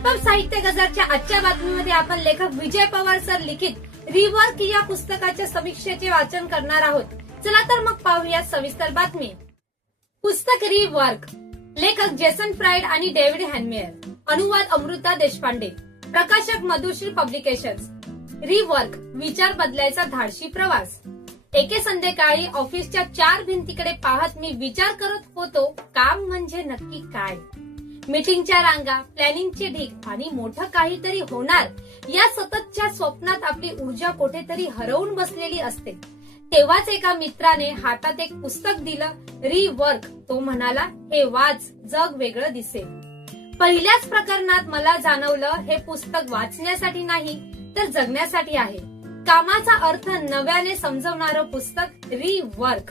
अल्पम साहित्य गजरच्या आजच्या बातमीमध्ये आपण लेखक विजय पवार सर लिखित रिवर्क या पुस्तकाच्या समीक्षेचे वाचन करणार आहोत। चला तर मग पाहूया सविस्तर बातमी। पुस्तक रिवर्क, लेखक जेसन फ्राइड आणि डेव्हिड हॅनमेयर, अनुवाद अमृता देशपांडे, प्रकाशक मधुश्री पब्लिकेशन्स। रिवर्क, विचार बदलायचा धाडसी प्रवास। एके संध्याकाळी ऑफिसच्या 4 भिंतीकडे पाहत मी विचार करत होतो, काम म्हणजे नक्की काय। मीटिंगच्या रांगा, प्लॅनिंगचे ढीग आणि मोठं काहीतरी होणार या सततच्या स्वप्नात आपली ऊर्जा कुठेतरी हरवून बसलेली असते। तेव्हाच एका मित्राने हातात एक पुस्तक दिलं, रिवर्क। तो म्हणाला, हे वाच, जग वेगळं दिसेल। पहिल्याच प्रकरणात मला जाणवलं, हे पुस्तक वाचण्यासाठी नाही तर जगण्यासाठी आहे। कामाचा अर्थ नव्याने समजवणारं पुस्तक रिवर्क।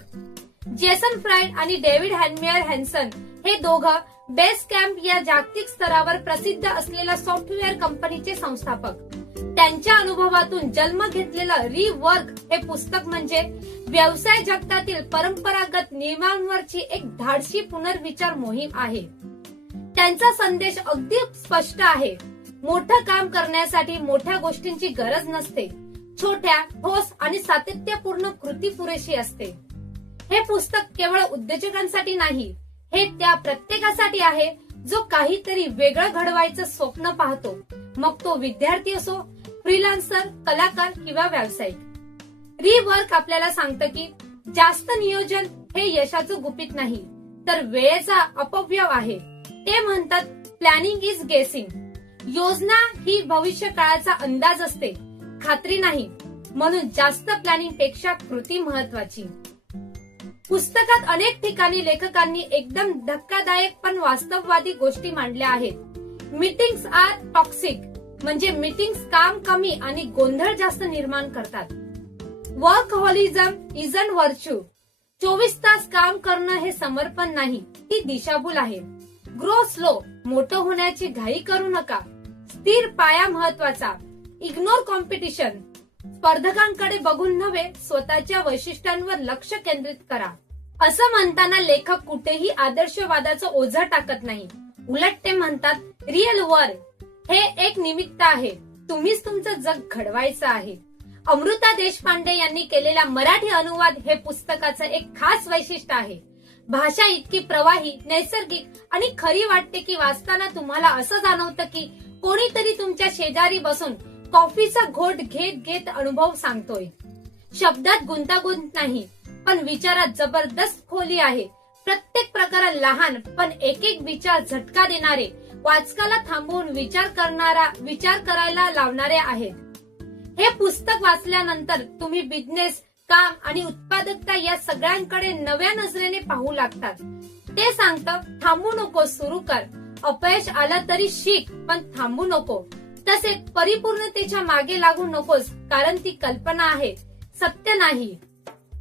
जेसन फ्राइड आणि डेव्हिड हॅनमेयर हॅन्सन हे दोघं बेस कॅम्प या जागतिक स्तरावर प्रसिद्ध असलेल्या सॉफ्टवेअर कंपनीचे संस्थापक। त्यांच्या अनुभवातून जन्म घेतलेलं रिवर्क हे पुस्तक म्हणजे व्यवसाय जगतातील परंपरागत नियमांवरची एक धाडसी पुनर्विचार मोहीम आहे। त्यांचा संदेश अगदी स्पष्ट आहे, मोठं काम करण्यासाठी मोठ्या गोष्टींची गरज नसते, छोट्या, ठोस आणि सातत्यपूर्ण कृती पुरेशी असते। हे पुस्तक केवळ उद्योजकांसाठी नाही, हे त्या प्रत्येकासाठी आहे जो काहीतरी वेगळं घडवायचं स्वप्न पाहतो, मग तो विद्यार्थी असो, फ्रीलान्सर, कलाकार किंवा व्यावसायिक। रिवर्क आपल्याला सांगतं की जास्त नियोजन हे यशाचं गुपित नाही, तर वेळेचा अपव्यय आहे। ते म्हणतात, प्लॅनिंग इज गेसिंग। योजना ही भविष्य काळाचा अंदाज असते, खात्री नाही। म्हणून जास्त प्लॅनिंग पेक्षा कृती महत्वाची। पुस्तकात अनेक ठिकाणी लेखकांनी एकदम धक्कादायक पण वास्तववादी गोष्टी मांडल्या आहेत। मीटिंग्स आर टॉक्सिक, म्हणजे मीटिंग्स काम कमी आणि गोंधळ जास्त निर्माण करतात। वर्कहॉलिझम इज अन व्हर्च्यू, 24 तास काम करणं हे समर्पण नाही, ती दिशाभूल आहे। ग्रो स्लो, मोठं होण्याची घाई करू नका। स्थिर पाया महत्वाचा। इग्नोर कॉम्पिटिशन, स्पर्धकांकडे बघून नव्हे, स्वतःच्या वैशिष्ट्यांवर लक्ष केंद्रित करा। असं म्हणताना लेखक कुठेही आदर्शवादाचं ओझं टाकत नाही, उलट ते म्हणतात, रिअल वर्क हे एक निमित्त आहे, तुम्हीच तुमचं जग घडवायचं आहे। अमृता देशपांडे यांनी केलेला मराठी अनुवाद हे पुस्तकाचं एक खास वैशिष्ट्य आहे। भाषा इतकी प्रवाही, नैसर्गिक आणि खरी वाटते की वाचताना तुम्हाला असं जाणवतं की कोणीतरी तुमच्या शेजारी बसून कॉफीचा घोट घेत घेत अनुभव सांगतोय। शब्दात गुंतागुंत नाही, पण विचारात जबरदस्त खोली आहे। प्रत्येक प्रकार लहान पण एक एक विचार झटका देणारे, वाचकाला थांबवून विचार करायला लावणारे आहेत। हे पुस्तक वाचल्यानंतर तुम्ही बिझनेस, काम आणि उत्पादकता या सगळ्यांकडे नव्या नजरेने पाहू लागतात। ते सांगतं, थांबू नको, सुरू कर। अपयश आलं तरी शिक, पण थांबू नको। तसेच परिपूर्णतेच्या मागे लागू नकोस, कारण ती कल्पना आहे, सत्य नाही।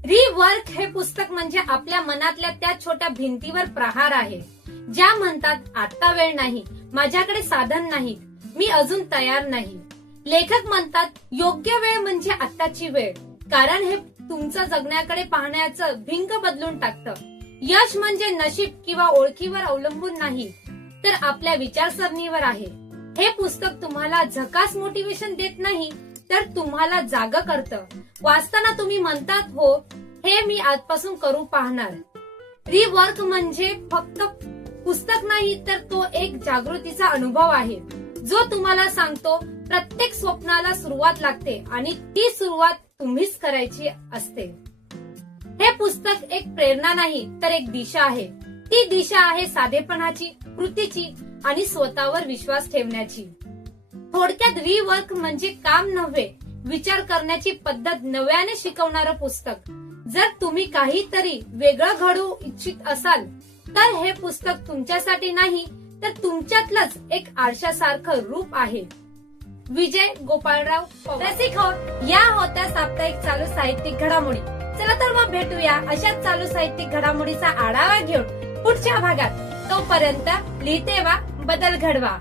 रिवर्क हे पुस्तक म्हणजे आपल्या मनातल्या त्या छोट्या भिंतीवर प्रहार आहे, ज्या म्हणतात, आता वेळ नाही, माझ्याकडे साधन नाही, मी अजून तयार नाही। लेखक म्हणतात, योग्य वेळ म्हणजे आत्ताची वेळ, कारण हे तुमचं जगण्याकडे पाहण्याचं भिंग बदलून टाकतं। यश म्हणजे नशीब किंवा ओळखीवर अवलंबून नाही, तर आपल्या विचारसरणीवर आहे। हे पुस्तक तुम्हाला झकास मोटिवेशन देत नाही, तर तुम्हाला जागं करतं। वाचताना तुम्ही म्हणतात, हो, हे मी आजपासून करू पाहणार। रिवर्क म्हणजे फक्त पुस्तक नाही, तर तो एक जागृतीचा अनुभव आहे, जो तुम्हाला सांगतो, प्रत्येक स्वप्नाला सुरुवात लागते आणि ती सुरुवात तुम्हीच करायची असते। हे पुस्तक एक प्रेरणा नाही, तर एक दिशा आहे। ती दिशा आहे साधेपणाची, कृतीची आणि स्वतःवर विश्वास ठेवण्याची। थोडक्यात रिवर्क म्हणजे काम नव्हे, विचार करण्याची पद्धत नव्याने शिकवणारं पुस्तक। जर तुम्ही काहीतरी वेगळं घडवू इच्छित असाल, तर हे पुस्तक तुमच्यासाठी नाही, तर तुमच्यातलंच एक आरशासारखं रूप आहे। विजय गोपाळराव पवार। रसिक हो, या होत्या साप्ताहिक चालू साहित्यिक घडामोडी। चला तर मग भेटूया अशाच चालू साहित्यिक घडामोडीचा आढावा घेऊन पुढच्या भागात। तोपर्यंत लिहिते वा, बदल घडवा।